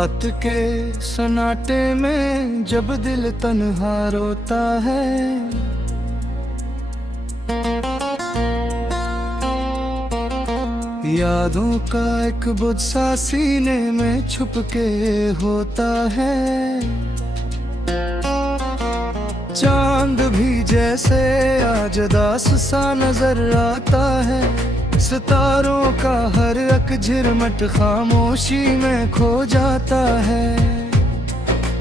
रात के सन्नाटे में जब दिल तन्हा रोता है, यादों का एक बुझ-सा सीने में छुप के होता है। चांद भी जैसे आज दास सा नजर आता है, सितारों का हर एक झिरमट खामोशी में खो जाता है।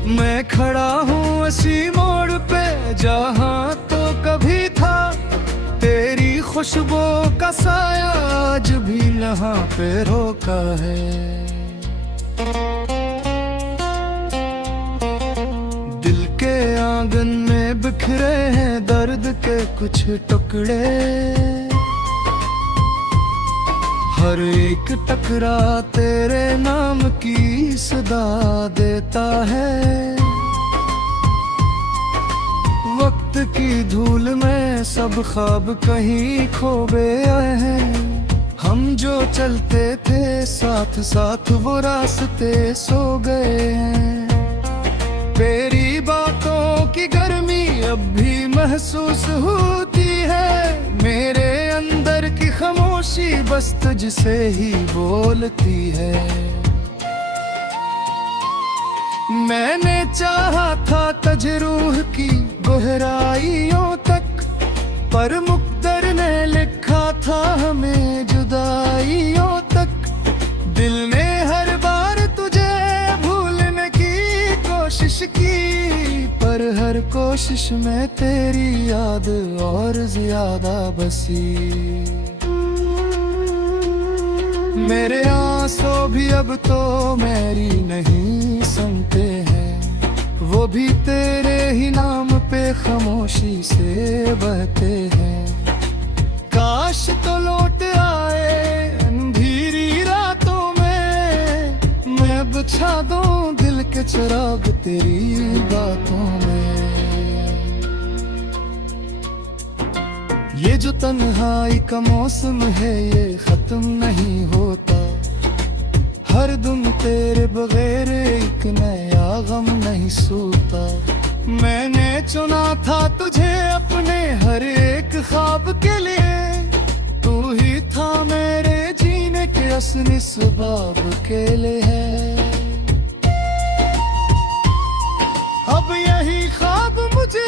मैं खड़ा हूँ इसी मोड़ पे जहाँ तो कभी था, तेरी खुशबू का साया आज भी यहाँ पे रोका है। दिल के आंगन में बिखरे हैं दर्द के कुछ टुकड़े, हर एक टकरा तेरे नाम की सदा देता है। वक्त की धूल में सब ख्वाब कहीं खो गए हैं, हम जो चलते थे साथ साथ वो रास्ते सो गए हैं। तेरी बातों की गर्मी अब भी महसूस होती है, मेरे अंदर की खामोशी बस तुझसे ही बोलती है। मैंने चाहा था तुझे रूह की गहराइयों तक, पर मुक़द्दर ने लिखा था हमें जुदाइयों तक। दिल ने हर बार तुझे भूलने की कोशिश की, पर हर कोशिश में तेरी याद और ज्यादा बसी। मेरे आंसू भी अब तो मेरी नहीं सुनते हैं, वो भी तेरे ही नाम पे खामोशी से बहते हैं। काश तो लौट आए अंधेरी रातों में, मैं बुझा दूं दिल के चिराग तेरी बातों में। ये जो तन्हाई का मौसम है ये खत्म नहीं होता, हर दिन तेरे बगैर एक नया गम नहीं सूता। मैंने चुना था तुझे अपने हर एक ख्वाब के लिए, तू ही था मेरे जीने के असली सबब के लिए। अब यही ख्वाब मुझे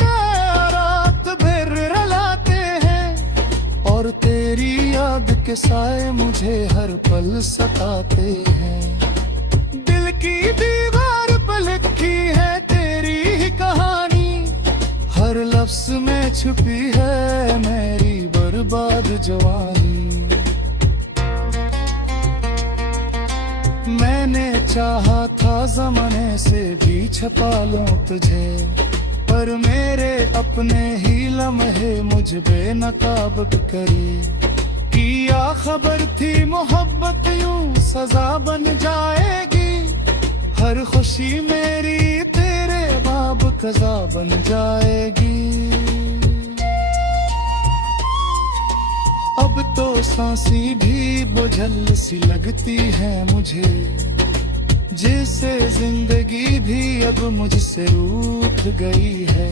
रात भर रुलाते हैं, और तेरी याद के साए मुझे हर पल सताते हैं। दिल की दीवार पर लिखी है तेरी ही कहानी, हर लफ्ज में छुपी है मेरी बर्बाद जवानी। मैंने चाहा था ज़माने से भी छुपा लूं तुझे, पर मेरे अपने ही लम्हे मुझ बेनकाब करी। क्या खबर थी मोहब्बत यूं सजा बन जाएगी, हर खुशी मेरी तेरे बाब कज़ा बन जाएगी। अब तो सांसें भी बोझल सी लगती है मुझे, जैसे जिंदगी भी अब मुझसे रूठ गई है।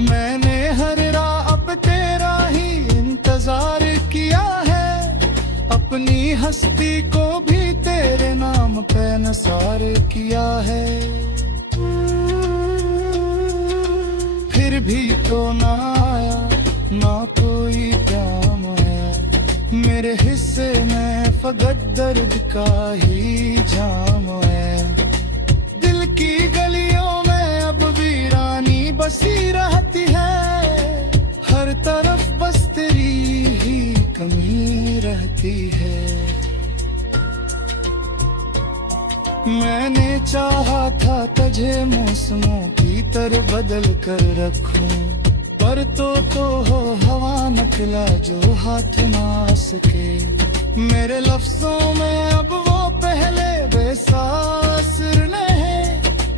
मैंने हर राह अब तेरा ही इंतजार किया है, अपनी हस्ती को भी तेरे नाम पे नसार किया है। फिर भी तो ना आया ना कोई काम आया, मेरे हिस्से में फकत दर्द का ही जाम है। दिल की गलियों में अब वीरानी बसी रहती है, हर तरफ बस तेरी ही कमी रहती है। मैंने चाहा था तुझे मौसमों की तरह बदल कर रखूं, पर तो हो हवा निकला जो हाथ ना सके। मेरे लफ्जों में अब वो पहले बेसास नहीं,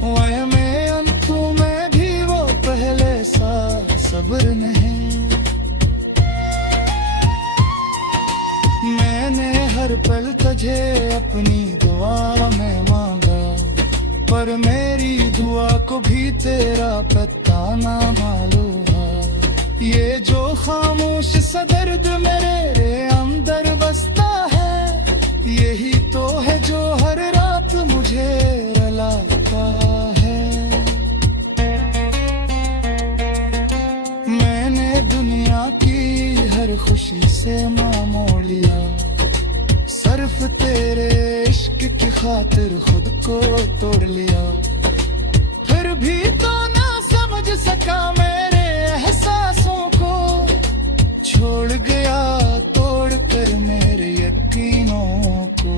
वह में अंतों में भी वो पहले सा सब्र नहीं। मैंने हर पल तुझे अपनी दुआ में मांगा, पर मेरी दुआ को भी तेरा पता ना मालूम है। ये जो खामोश सा दर्द मेरे अंदर बसता है, यही तो है जो हर रात मुझे रुलाता है। मैंने दुनिया की हर खुशी से मुंह मोड़ लिया, सिर्फ तेरे इश्क की खातिर खुद को तोड़ लिया। फिर भी तो ना समझ सका मेरे एहसासों को, छोड़ गया तोड़ कर मेरे यकीनों को।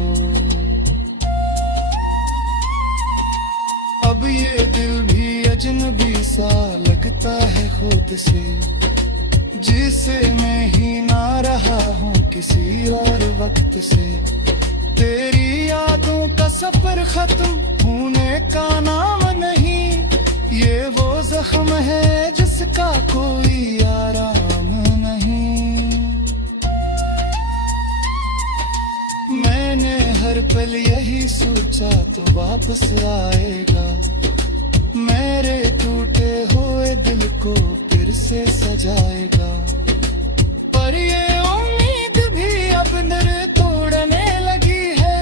अब ये दिल भी अजनबी सा लगता है खुद से, जिसे मैं ही ना रहा हूँ किसी और वक्त से। तेरी यादों का सफर खत्म होने का नाम नहीं, ये वो जख्म है जिसका कोई आराम नहीं। मैंने हर पल यही सोचा तो वापस आएगा, मेरे टूटे हुए दिल को फिर से सजाएगा। पर ये उम्मीद भी अब नर तोड़ने लगी है,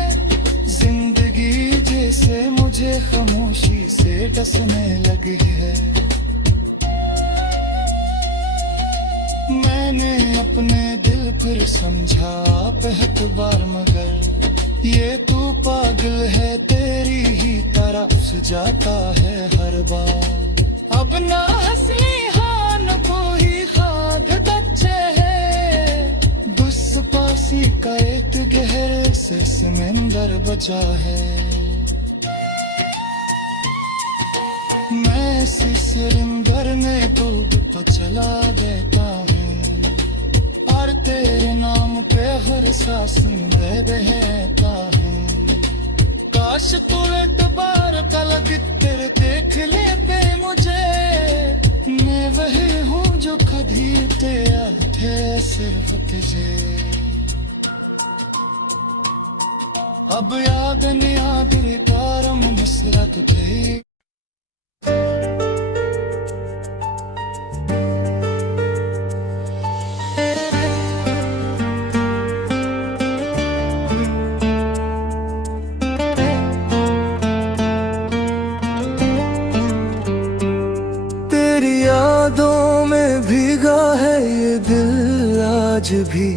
जिंदगी जैसे मुझे खामोशी से डसने लगी है। मैंने अपने दिल पर समझा बेहतबार, मगर ये तू पागल है तेरी ही तरफ से जाता है हर बार। अब ना हंसनी हान को ही खाद बच्चे है, दुस्पासी का एक गहरे से समंदर बचा है। मैं सिरंदर में डूब तो चला देता हूँ, और तेरे नाम पे हर सांस दे देता हूँ। काश तू एतबार का लग तेरे देख ले पे मुझे, मैं वही हूँ जो खरीदते थे सिर्फ तुझे। अब याद नहीं आदि कारम मुसरत थे। यादों में भीगा है ये दिल आज भी,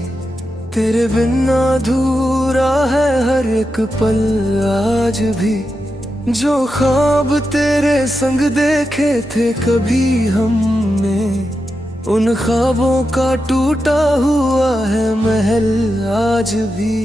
तेरे बिना अधूरा है हर एक पल आज भी। जो ख्वाब तेरे संग देखे थे कभी हमने, उन ख्वाबों का टूटा हुआ है महल आज भी।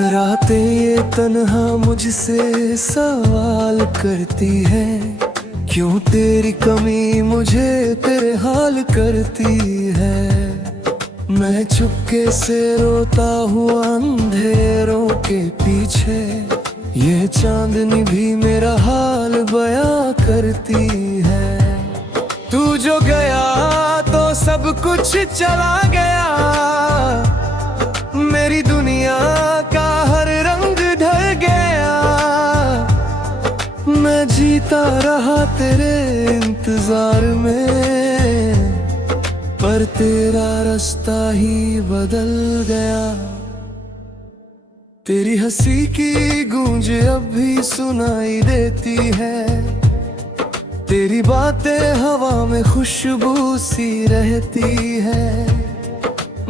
रातें ये तन्हा मुझसे सवाल करती है, क्यों तेरी कमी मुझे तेरे हाल करती है। मैं चुपके से रोता हुआ अंधेरों के पीछे, ये चांदनी भी मेरा हाल बयां करती है। तू जो गया तो सब कुछ चला गया, मेरी दुनिया का हर रंग ढल गया। मैं जीता रहा तेरे इंतजार में, पर तेरा रास्ता ही बदल गया। तेरी हंसी की गूंज अब भी सुनाई देती है, तेरी बातें हवा में खुशबू सी रहती है।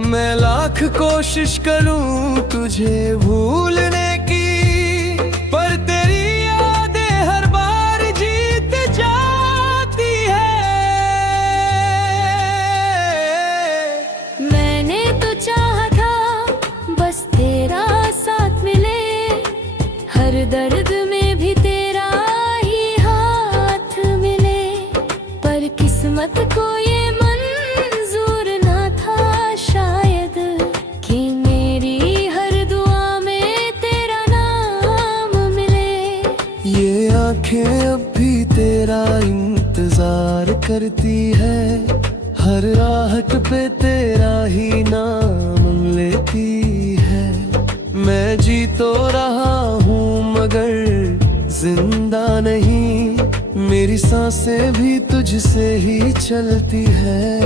मैं लाख कोशिश करूं तुझे भूलने की, पर तेरी यादें हर बार जीत जाती है। मैंने तो चाहा था बस तेरा साथ मिले, हर दर्द में भी तेरा ही हाथ मिले। पर किस्मत को ये आँखें अब भी तेरा इंतजार करती है, हर आहट पे तेरा ही नाम लेती है। मैं जी तो रहा हूँ मगर जिंदा नहीं, मेरी सांसें भी तुझसे ही चलती है।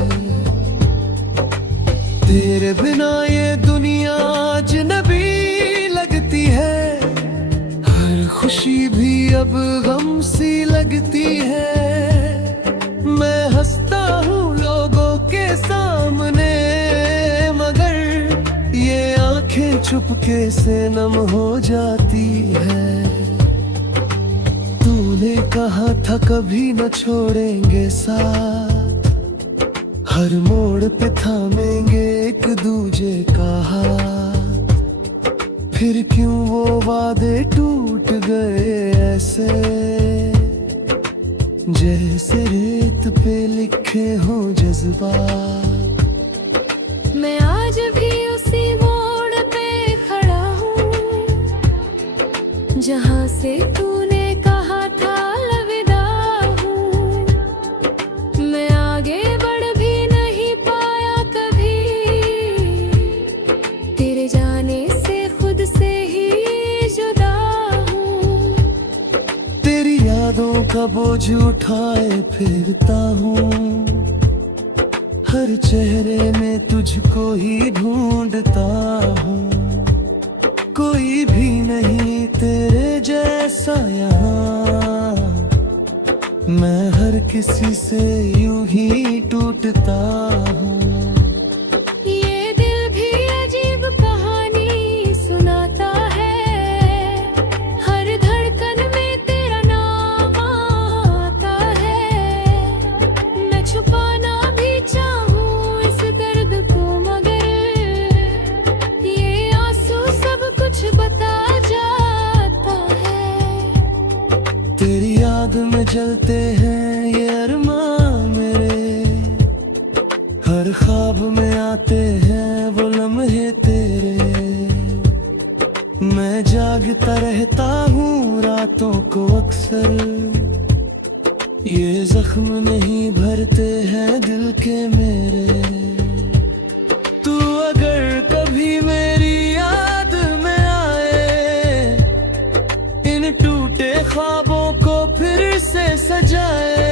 तेरे बिना ये दुनिया अजनबी लगती है, हर खुशी भी अब गम सी लगती है। मैं हंसता हूँ लोगों के सामने मगर ये आंखें चुपके से नम हो जाती है। तूने कहा था कभी न छोड़ेंगे साथ, हर मोड़ पे थामेंगे एक दूजे का हाथ। फिर क्यों वो वादे टूट गए ऐसे, जैसे रेत पे लिखे हो जज्बात। मैं आज भी उसी मोड़ पे खड़ा हूँ जहाँ से तूने कहा था अलविदा हूँ। मैं आगे बढ़ भी नहीं पाया कभी, तेरे जाने से खुद से ही जुदा हूँ। तेरी यादों का बोझ उठाए फिरता हूँ, हर चेहरे में तुझको ही ढूंढता हूँ। कोई भी नहीं तेरे जैसा यहाँ, मैं हर किसी से यूं ही टूटता हूँ। ये दिल भी अजीब कहानी सुनाता है, हर धड़कन में तेरा नाम आता है। मैं छुपाना भी चाहूँ इस दर्द को मगर ये आंसू सब कुछ बता जाता है। तेरी याद में जलते हैं ये अरमां मेरे, हर ख्वाब में आते हैं वो लम्हे तेरे। मैं जागता रहता हूँ रातों को अक्सर, ये जख्म नहीं भरते हैं दिल के मेरे। तू अगर कभी मेरी याद में आए, इन टूटे ख्वाबों को फिर से सजाए।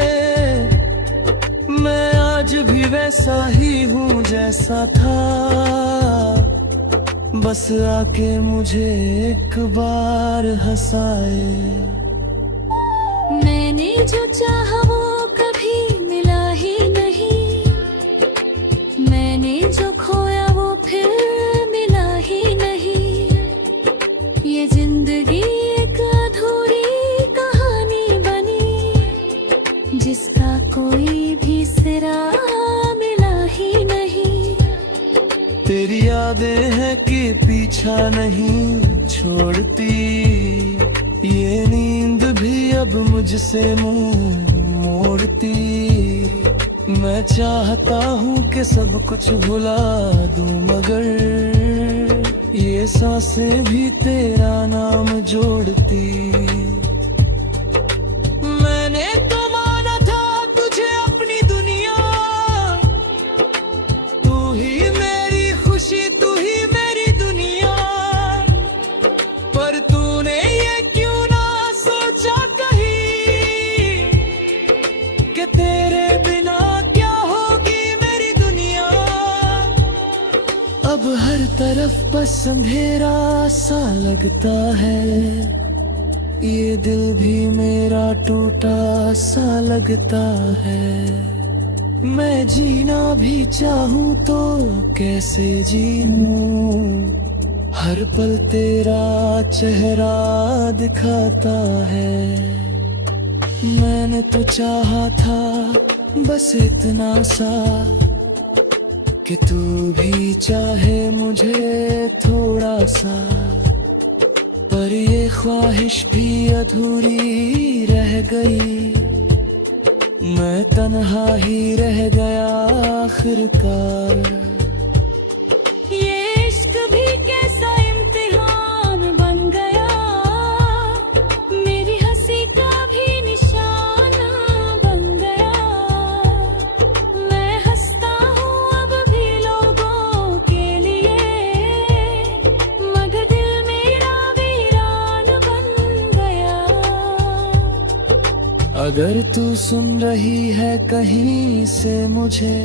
मैं आज भी वैसा ही हूँ जैसा था, बस आके मुझे एक बार हंसाए। मैंने जो चाहा वो कभी मिला ही नहीं, मैंने जो खोया वो फिर मिला ही नहीं। ये जिंदगी एक अधूरी कहानी बनी, जिसका कोई भी सिरा मिला ही नहीं। तेरी यादें हैं कि पीछा नहीं छोड़ती, ये नींद भी अब मुझसे मुंह मोड़ती। मैं चाहता हूँ कि सब कुछ भुला दूं मगर ये सांसें भी तेरा नाम जोड़ती। मैंने तो माना था तुझे अपनी दुनिया, तू ही मेरी खुशी तू ही मेरी दुनिया। पर तूने ये क्यों ना सोचा कहीं कि तेरे बिना क्या होगी मेरी दुनिया। अब हर तरफ बस अंधेरा सा लगता है, ये दिल भी मेरा टूटा सा लगता है। मैं जीना भी चाहूँ तो कैसे जीऊँ, हर पल तेरा चेहरा दिखाता है। मैंने तो चाहा था बस इतना सा कि तू भी चाहे मुझे थोड़ा सा, पर ये ख्वाहिश भी अधूरी रह गई। मैं तन्हा ही रह गया आखिरकार। ये इश्क भी कैसा इम्तिहान बन गया, मेरी हंसी का भी निशाना बन गया। अगर तू सुन रही है कहीं से मुझे,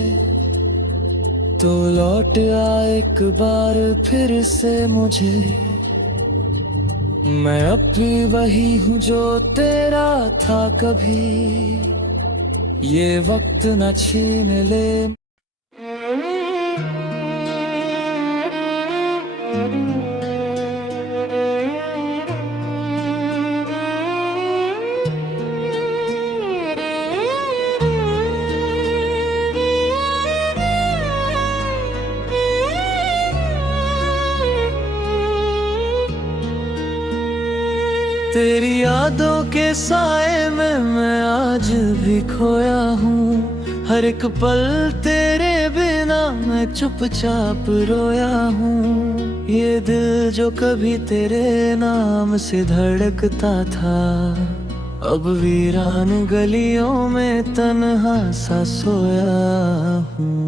तो लौट आ एक बार फिर से मुझे। मैं अब भी वही हूँ जो तेरा था कभी, ये वक्त न छीन ले। तेरी यादों के साए में मैं आज भी खोया हूँ। हर एक पल तेरे बिना मैं चुपचाप रोया हूँ। ये दिल जो कभी तेरे नाम से धड़कता था, अब वीरान गलियों में तन्हा सा सोया हूँ।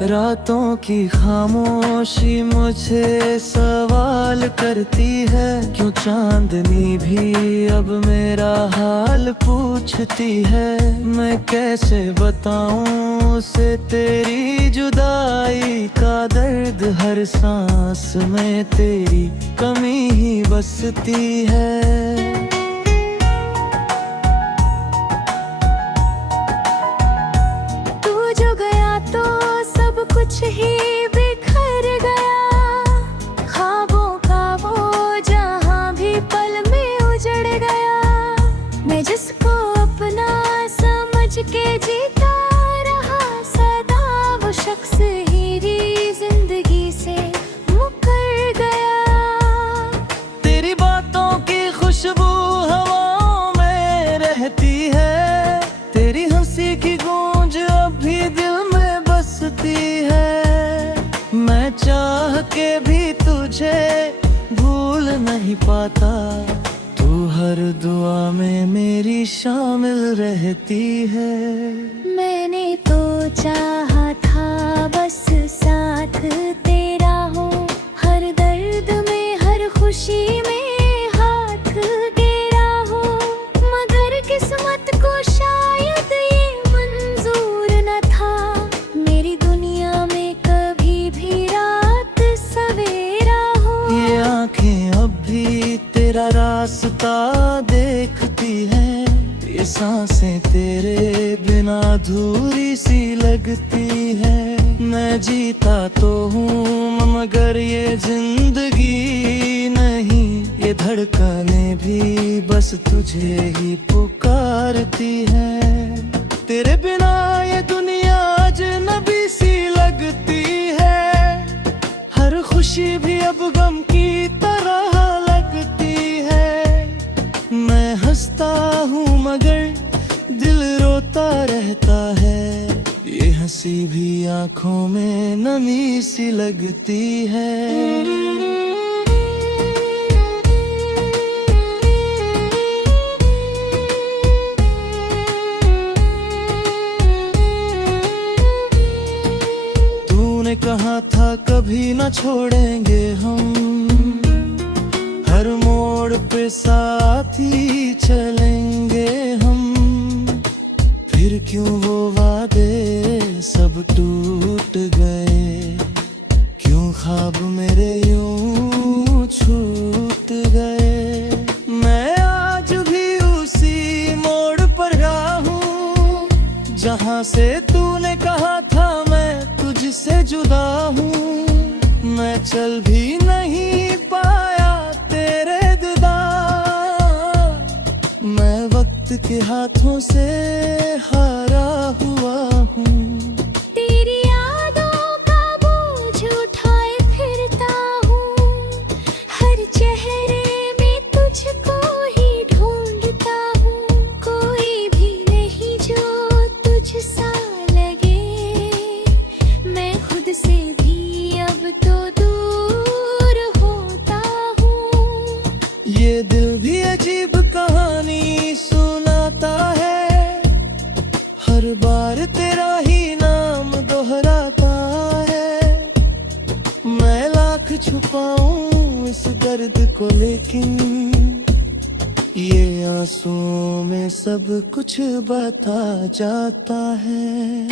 रातों की खामोशी मुझे सवाल करती है, क्यों चांदनी भी अब मेरा हाल पूछती है। मैं कैसे बताऊं उसे तेरी जुदाई का दर्द, हर सांस में तेरी कमी ही बसती है। कुछ ही बिखर गया, ख्वाबों का वो जहां भी पल में उजड़ गया। मैं जिसको अपना समझ के जीता रहा सदा, वो शख्स ही जिंदगी से मुकर गया। तेरी बातों की खुशबू हवाओं में रहती है, तेरी हंसी की गूंज अब भी दिल में बसती है। मैं चाह के भी तुझे भूल नहीं पाता, तू हर दुआ में मेरी शामिल रहती है। मैंने तो चाहा था बस साथ तेरा हो, हर दर्द में हर खुशी में हाथ तेरा हो। मगर किस्मत को शायद ये मंजूर न था, मेरी दुनिया में कभी भी रात सवेरा हो। ये आंखें अब भी तेरा रास्ता देखती हैं, ये सांसें तेरे बिना अधूरी सी लगती है। मैं जीता तो हूँ मगर ये जिंदगी नहीं, ये धड़कनें भी बस तुझे ही पुकारती हैं। तेरे बिना ये दुनिया अजनबी सी लगती है, हर खुशी भी अब गम की तरह लगती है। मैं हंसता हूँ मगर दिल रोता रहता है, ये हंसी भी आंखों में नमी सी लगती है। कहा था कभी न छोड़ेंगे हम, हर मोड़ पे साथ ही चलेंगे हम। फिर क्यों वो वादे सब टूट गए, क्यों ख्वाब मेरे यूं छूट गए। मैं आज भी उसी मोड़ पर हूँ जहाँ से तूने कहा था मैं तुझसे जुदा हूँ। मैं चल भी नहीं पाया तेरे दीदार, मैं वक्त के हाथों से हारा हुआ हूँ। तेरी यादों का बोझ उठाए फिरता हूँ, हर चेहरे में तुझको ही ढूंढता हूँ। कोई भी नहीं जो तुझसा से भी अब तो दूर होता हूँ। ये दिल भी अजीब कहानी सुनाता है, हर बार तेरा ही नाम दोहराता है। मैं लाख छुपाऊं इस दर्द को लेकिन आंसुओं में सब कुछ बता जाता है।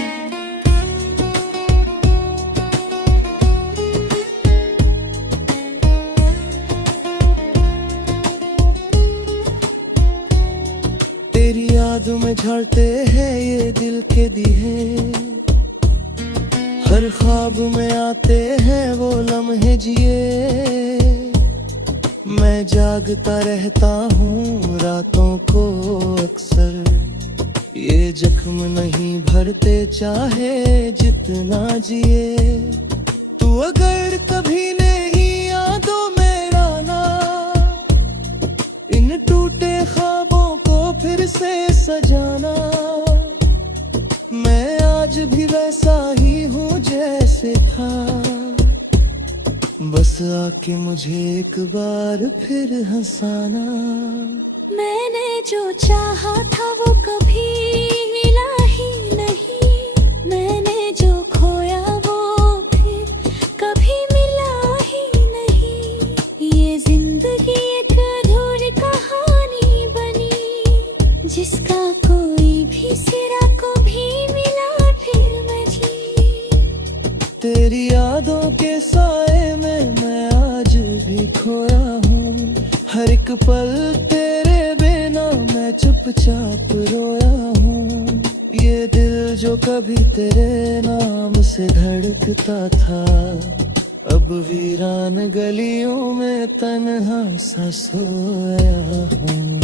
तेरी याद में झड़ते हैं ये दिल के दिए, हर ख्वाब में आते हैं वो लम्हे जिए। मैं जागता रहता हूँ रातों को अक्सर, ये जख्म नहीं भरते चाहे जितना जिए। तू अगर कभी नहीं यादों में आना, इन टूटे ख्वाबों को फिर से सजाना। मैं आज भी वैसा ही हूँ जैसे था, बस आके मुझे एक बार फिर हंसाना। मैंने जो चाहा था वो कभी मिला ही नहीं, मैंने जो खोया वो फिर कभी मिला ही नहीं। ये जिंदगी एक अधूरी कहानी बनी, जिसका कोई भी सिरा कभी मिला फिर मैं जी। तेरी यादों के साए में मैं आज भी खोया हूँ, हर एक पल तेरे बिना मैं चुपचाप रोया हूँ। ये दिल जो कभी तेरे नाम से धड़कता था, अब वीरान गलियों में तन्हा सा सोया हूँ।